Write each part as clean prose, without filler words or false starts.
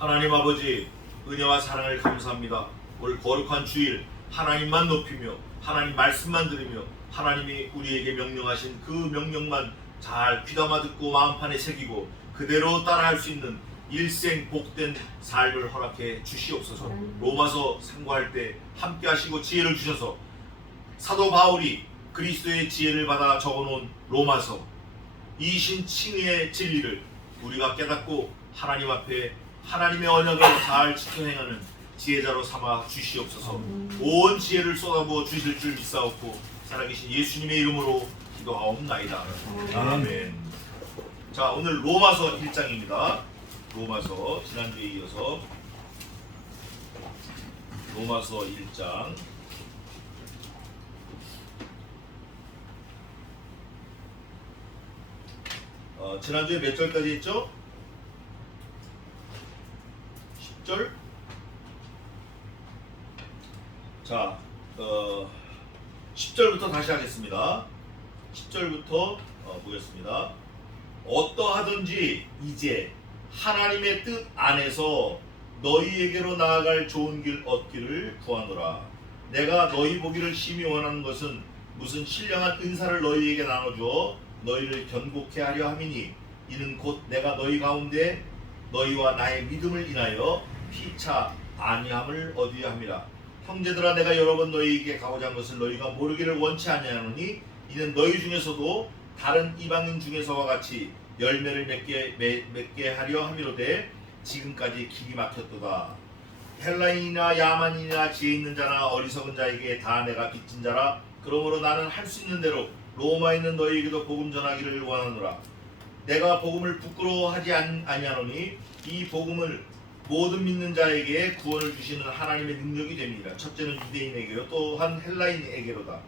하나님 아버지, 은혜와 사랑을 감사합니다. 오늘 거룩한 주일 하나님만 높이며 하나님 말씀만 들으며 하나님이 우리에게 명령하신 그 명령만 잘 귀담아 듣고 마음판에 새기고 그대로 따라할 수 있는 일생 복된 삶을 허락해 주시옵소서. 로마서 상고할 때 함께 하시고 지혜를 주셔서 사도 바울이 그리스도의 지혜를 받아 적어놓은 로마서 이신 칭의의 진리를 우리가 깨닫고 하나님 앞에 하나님의 언약을 잘 지켜 행하는 지혜자로 삼아 주시옵소서. 온 지혜를 쏟아부어 주실 줄 믿사옵고 살아계신 예수님의 이름으로 기도하옵나이다. 아멘. 자, 오늘 로마서 1장입니다. 로마서 지난주에 이어서 로마서 1장 지난주에 몇 절까지 했죠? 10절? 자, 10절부터 다시 하겠습니다. 10절부터 보겠습니다. 어떠하든지 이제 하나님의 뜻 안에서 너희에게로 나아갈 좋은 길 얻기를 구하노라. 내가 너희 보기를 심히 원하는 것은 무슨 신령한 은사를 너희에게 나눠주어 너희를 견고케 하려 함이니 이는 곧 내가 너희 가운데 너희와 나의 믿음을 인하여 피차 아니함을 얻으려 함이라. 형제들아, 내가 여러 번 너희에게 가고자 한 것을 너희가 모르기를 원치 아니하노니 이는 너희 중에서도 다른 이방인 중에서와 같이 열매를 맺게 하려 함이로되 지금까지 길이 막혔도다. 헬라인이나 야만인이나 지혜 있는 자나 어리석은 자에게 다 내가 빚진 자라. 그러므로 나는 할 수 있는 대로 로마에 있는 너희에게도 복음 전하기를 원하노라. 내가 복음을 부끄러워하지 아니하노니 이 복음을 모든 믿는 자에게 구원을 주시는 하나님의 능력이 됩니다. 첫째는 유대인에게요 또한 헬라인에게로다.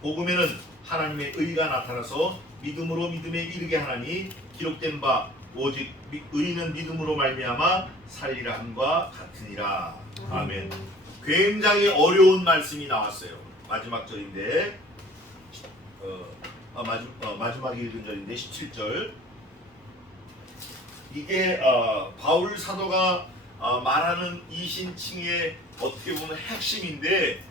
복음에는 하나님의 의가 나타나서 믿음으로 믿음에 이르게 하나니 기록된 바 오직 의는 믿음으로 말미암아 살리라 함과 같으니라. 아멘. 굉장히 어려운 말씀이 나왔어요. 마지막 절인데 마지막에 읽은 절인데 17절. 이게 바울 사도가 말하는 이신칭의 어떻게 보면 핵심인데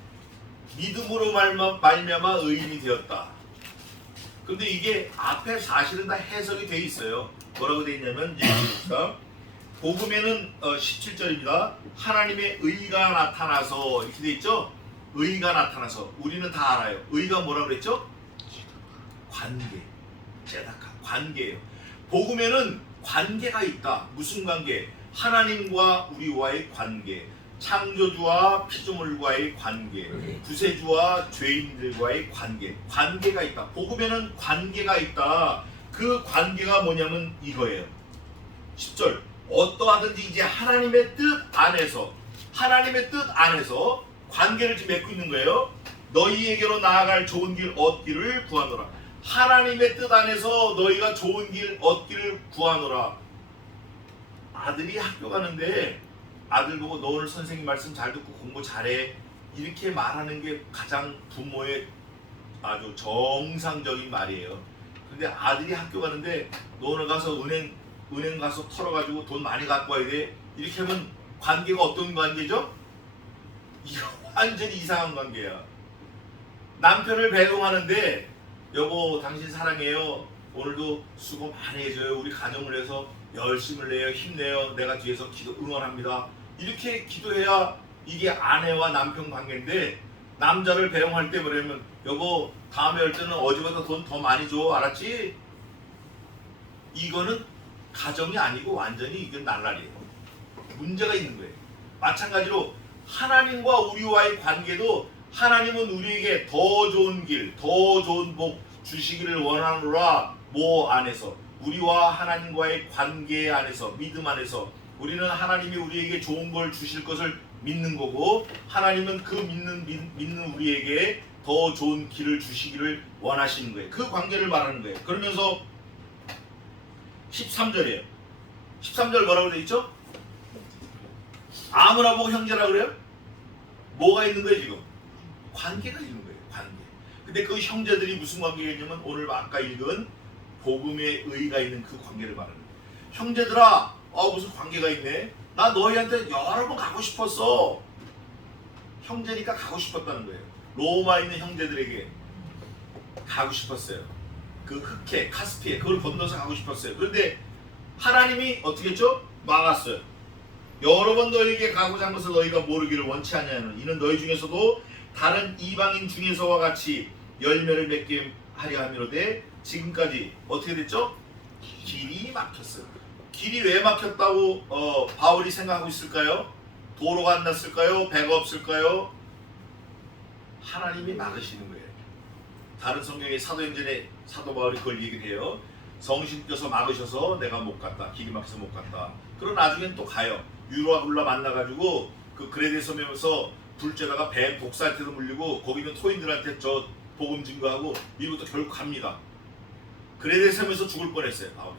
믿음으로 말미암아 의인이 되었다. 근데 이게 앞에 사실은 다 해석이 돼 있어요. 뭐라고 돼 있냐면 복음에는 17절입니다. 하나님의 의가 나타나서 이렇게 돼 있죠. 의가 나타나서 우리는 다 알아요. 의가 뭐라고 그랬죠? 관계, 제다카 관계예요. 복음에는 관계가 있다. 무슨 관계? 하나님과 우리와의 관계, 창조주와 피조물과의 관계, 구세주와 죄인들과의 관계, 관계가 있다. 복음에는 관계가 있다. 그 관계가 뭐냐면 이거예요. 10절. 어떠하든지 이제 하나님의 뜻 안에서 관계를 지금 맺고 있는 거예요. 너희에게로 나아갈 좋은 길 얻기를 구하노라. 하나님의 뜻 안에서 너희가 좋은 길 얻기를 구하노라. 아들이 학교 가는데 아들 보고 너 오늘 선생님 말씀 잘 듣고 공부 잘해 이렇게 말하는 게 가장 부모의 아주 정상적인 말이에요. 근데 아들이 학교 가는데 너 오늘 가서 은행 가서 털어가지고 돈 많이 갖고 와야 돼 이렇게 하면 관계가 어떤 관계죠? 이거 완전히 이상한 관계야. 남편을 배웅하는데 여보 당신 사랑해요. 오늘도 수고 많이 해줘요. 우리 가정을 위해서 열심을 내요. 힘내요. 내가 뒤에서 응원합니다. 이렇게 기도해야 이게 아내와 남편 관계인데 남자를 배웅할 때 뭐냐면 여보 다음에 올 때는 어제보다 돈 더 많이 줘. 알았지? 이거는 가정이 아니고 완전히 이건 날라리예요. 문제가 있는 거예요. 마찬가지로 하나님과 우리와의 관계도 하나님은 우리에게 더 좋은 길, 더 좋은 복 주시기를 원하노라. 뭐 안에서 우리와 하나님과의 관계 안에서 믿음 안에서 우리는 하나님이 우리에게 좋은 걸 주실 것을 믿는 거고 하나님은 그 믿는 우리에게 더 좋은 길을 주시기를 원하시는 거예요. 그 관계를 말하는 거예요. 그러면서 13절이에요. 13절 뭐라고 되어 있죠? 아무나 보고 형제라 그래요? 뭐가 있는 거예요 지금? 관계가 있는 거예요. 관계. 근데 그 형제들이 무슨 관계가 있냐면 오늘 아까 읽은 복음의 의가 있는 그 관계를 말하는 거예요. 형제들아 무슨 관계가 있네? 나 너희한테 여러 번 가고 싶었어. 형제니까 가고 싶었다는 거예요. 로마에 있는 형제들에게 가고 싶었어요. 그 흑해, 카스피해 그걸 건너서 가고 싶었어요. 그런데 하나님이 어떻게 했죠? 막았어요. 여러 번 너희에게 가고자 한 것을 너희가 모르기를 원치 아니하는 이는 너희 중에서도 다른 이방인 중에서와 같이 열매를 맺게 하려 함이로되 지금까지 어떻게 됐죠? 길이 막혔어요. 길이 왜 막혔다고 바울이 생각하고 있을까요? 도로가 안 났을까요? 배가 없을까요? 하나님이 막으시는 거예요. 다른 성경에 사도행전에 사도 바울이 그걸 얘기해요. 성신께서 막으셔서 내가 못 갔다. 길이 막혀서 못 갔다. 그럼 나중엔 또 가요. 유로아굴라 만나가지고 그 그레데 섬에서 둘째다가 배 독사한테도 물리고 거기 있는 토인들한테 저 복음 증거하고 이것도 결국 갑니다. 그레데 섬에서 죽을 뻔했어요. 바울이.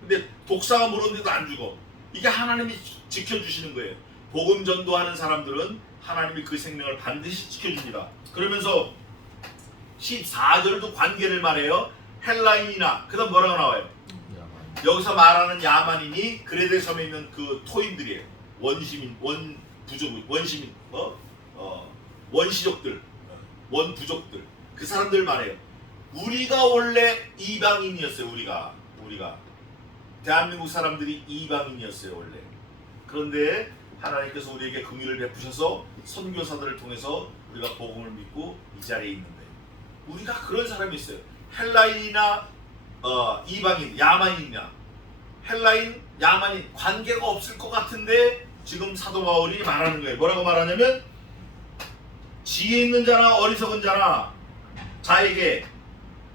근데 독사가 물었는데도 안 죽어. 이게 하나님이 지켜주시는 거예요. 복음 전도하는 사람들은 하나님이 그 생명을 반드시 지켜줍니다. 그러면서 14절도 관계를 말해요. 헬라인이나 그 다음 뭐라고 나와요? 여기서 말하는 야만인이 그레데 섬에 있는 그 토인들이에요. 원시민, 원부족, 원시민, 원시족들, 원부족들 그 사람들 말해요. 우리가 원래 이방인이었어요. 우리가 대한민국 사람들이 이방인이었어요 원래. 그런데 하나님께서 우리에게 긍휼을 베푸셔서 선교사들을 통해서 우리가 복음을 믿고 이 자리에 있는 거예요. 우리가 그런 사람이 있어요. 헬라인이나 이방인, 야만인이나 헬라인, 야만인 관계가 없을 것 같은데 지금 사도 바울이 말하는 거예요. 뭐라고 말하냐면 지혜 있는 자나 어리석은 자나 자에게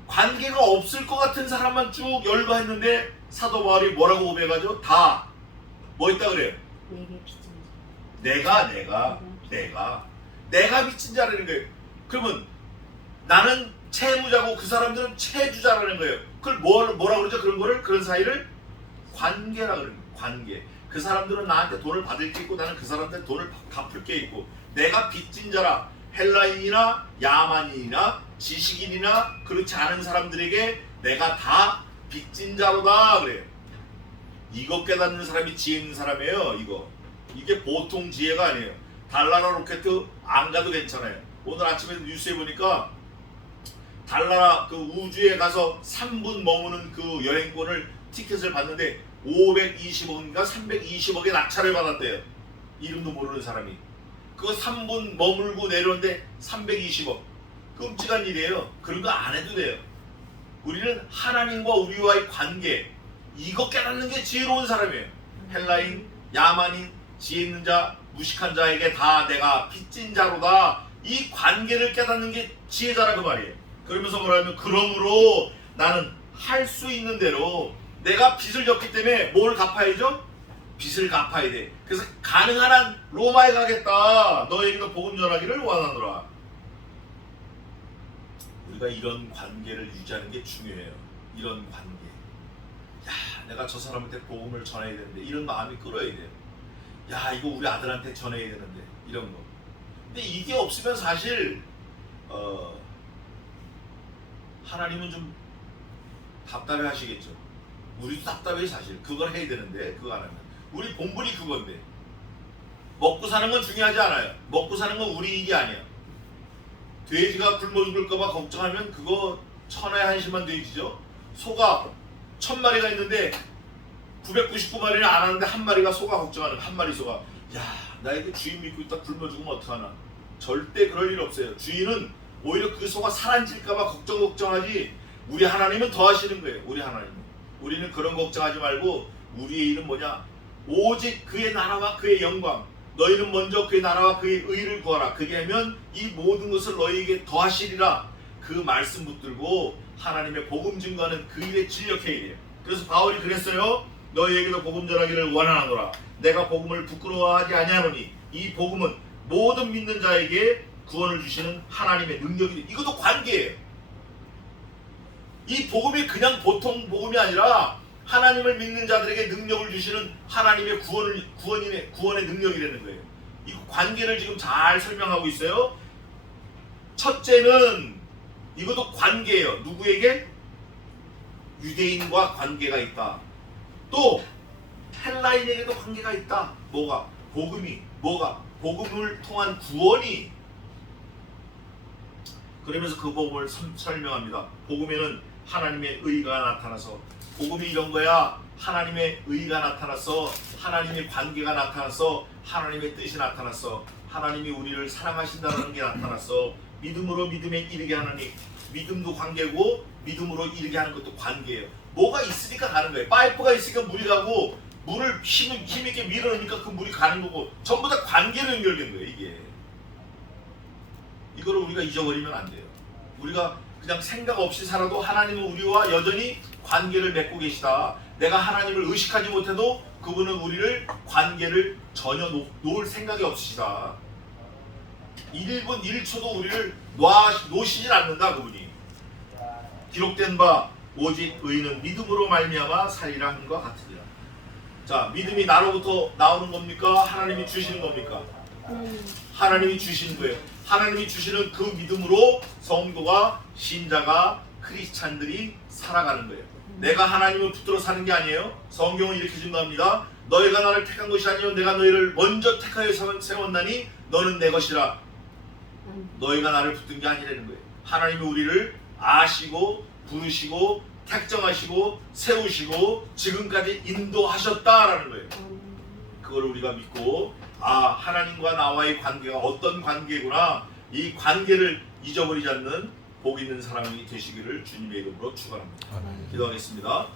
관계가 없을 것 같은 사람만 쭉 열거했는데 사도 바울이 뭐라고 고백하죠? 다 뭐 있다 그래요? 내가 빚진 자라는 거예요. 그러면 나는 채무자고 그 사람들은 채주자라는 거예요. 그걸 뭐라 그러죠? 그런 거를 그런 사이를 관계라 그러는 거예요. 관계. 그 사람들은 나한테 돈을 받을 게 있고 나는 그 사람한테 돈을 갚을 게 있고 내가 빚진 자라. 헬라인이나 야만인이나 지식인이나 그렇지 않은 사람들에게 내가 다 빚진 자로다 그래요. 이거 깨닫는 사람이 지혜 있는 사람이에요. 이게 보통 지혜가 아니에요. 달나라 로켓 안 가도 괜찮아요. 오늘 아침에 뉴스에 보니까 달나라 그 우주에 가서 3분 머무는 그 여행권을 티켓을 봤는데 520억인가 320억의 낙찰을 받았대요. 이름도 모르는 사람이. 그거 3분 머물고 내려오는데 320억. 끔찍한 일이에요. 그런 거 안 해도 돼요. 우리는 하나님과 우리와의 관계 이거 깨닫는 게 지혜로운 사람이에요. 헬라인, 야만인, 지혜 있는 자, 무식한 자에게 다 내가 빚진 자로다. 이 관계를 깨닫는 게 지혜자라 그 말이에요. 그러면서 뭐라면 그러므로 나는 할 수 있는 대로 내가 빚을 졌기 때문에 뭘 갚아야죠? 빚을 갚아야 돼. 그래서 가능한 한 로마에 가겠다. 너에게도 복음 전하기를 원하노라. 우리가 이런 관계를 유지하는 게 중요해요. 이런 관계. 야, 내가 저 사람한테 복음을 전해야 되는데 이런 마음이 끌어야 돼요. 야, 이거 우리 아들한테 전해야 되는데 이런 거. 근데 이게 없으면 사실 하나님은 좀 답답해 하시겠죠. 우리도 답답해 사실. 그걸 해야 되는데 그거 안 하면. 우리 본분이 그건데 먹고 사는 건 중요하지 않아요. 먹고 사는 건 우리 일이 아니야. 돼지가 굶어 죽을까봐 걱정하면 그거 천하에 한심한 돼지죠. 소가 1000마리가 있는데 999마리는 안 하는데 한 마리가 소가 걱정하는 한 마리 소가 야, 나 이거 주인 믿고 있다 굶어 죽으면 어떡하나. 절대 그럴 일 없어요. 주인은 오히려 그 소가 사라질까봐 걱정하지. 우리 하나님은 더 하시는 거예요. 우리 하나님은. 우리는 그런 걱정하지 말고 우리의 일은 뭐냐? 오직 그의 나라와 그의 영광. 너희는 먼저 그의 나라와 그의 의를 구하라. 그게 하면 이 모든 것을 너희에게 더하시리라. 그 말씀 붙들고 하나님의 복음 증거하는 그 일에 진력해야 돼요. 그래서 바울이 그랬어요. 너희에게도 복음 전하기를 원하노라. 내가 복음을 부끄러워하지 아니하노니 이 복음은 모든 믿는 자에게 구원을 주시는 하나님의 능력이 돼. 이것도 관계예요. 이 복음이 그냥 보통 복음이 아니라 하나님을 믿는 자들에게 능력을 주시는 하나님의 구원의 능력이라는 거예요. 이 관계를 지금 잘 설명하고 있어요. 첫째는 이것도 관계예요. 누구에게? 유대인과 관계가 있다. 또 헬라인에게도 관계가 있다. 뭐가? 복음이. 뭐가? 복음을 통한 구원이. 그러면서 그 복음을 설명합니다. 복음에는 하나님의 의가 나타나서, 복음이 이런 거야. 하나님의 의가 나타났어. 하나님의 관계가 나타났어. 하나님의 뜻이 나타났어. 하나님이 우리를 사랑하신다는 게 나타났어. 믿음으로 믿음에 이르게 하나님. 믿음도 관계고 믿음으로 이르게 하는 것도 관계예요. 뭐가 있으니까 가는 거예요. 파이프가 있으니까 물이 가고, 물을 힘있게 밀어넣으니까 그 물이 가는 거고, 전부 다 관계로 연결된 거예요. 이게 이거를 우리가 잊어버리면 안 돼요. 우리가 그냥 생각 없이 살아도 하나님은 우리와 여전히 관계를 맺고 계시다. 내가 하나님을 의식하지 못해도 그분은 우리를 관계를 전혀 놓을 생각이 없으시다. 1분 1초도 우리를 놓으시질 않는다. 그분이. 기록된 바 오직 의는 믿음으로 말미암아 살리라 하는 것 같으니라. 자, 믿음이 나로부터 나오는 겁니까? 하나님이 주시는 겁니까? 하나님이 주시는 거예요. 하나님이 주시는 그 믿음으로 성도가, 신자가, 크리스찬들이 살아가는 거예요. 내가 하나님을 붙들어 사는 게 아니에요. 성경은 이렇게 증거합니다. 너희가 나를 택한 것이 아니요 내가 너희를 먼저 택하여 세웠나니 너는 내 것이라. 너희가 나를 붙든 게 아니라는 거예요. 하나님이 우리를 아시고 부르시고 택정하시고 세우시고 지금까지 인도하셨다라는 거예요. 그걸 우리가 믿고, 아, 하나님과 나와의 관계가 어떤 관계구나, 이 관계를 잊어버리지 않는 복 있는 사람이 되시기를 주님의 이름으로 축원합니다. 기도하겠습니다.